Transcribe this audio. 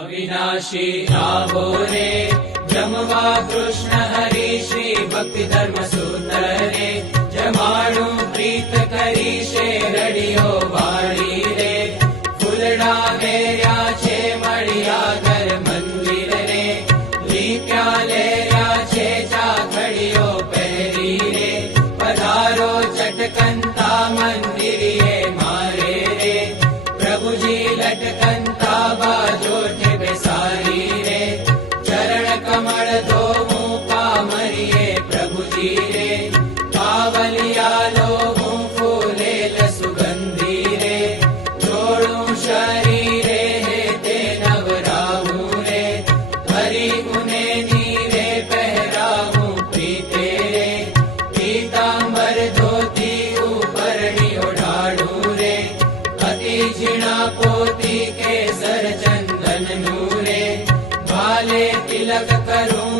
अविनाशी आवो रे जमवा कृष्ण हरि श्री भक्ति धर्म सूत्र रे जमाणु प्रीत करी शे रडियो वाड़ी रे फूलड़ा वेर्या छे मड़िया घर मंदिर रे लीप्या लेर्या छे चाखड़ियो पहरी रे पधारो चटकंता मंदिरिये मारे रे प्रभुजी लटकंता बाजोटे बेसारी रे चरण कमल धोऊं पामरिये प्रभुजी रे कावलिया लोहूं फूलेल सुगंधी रे जोड़ूं शरीरे ते नवराहूं रे हरि उन्हें नीरे पहराहूं प्रीते रे पीतांबर धोती उपरणी ओढ़ाड़ूं रे अति झिणा पोती केसर चंदन नूरे भाले तिलक करूं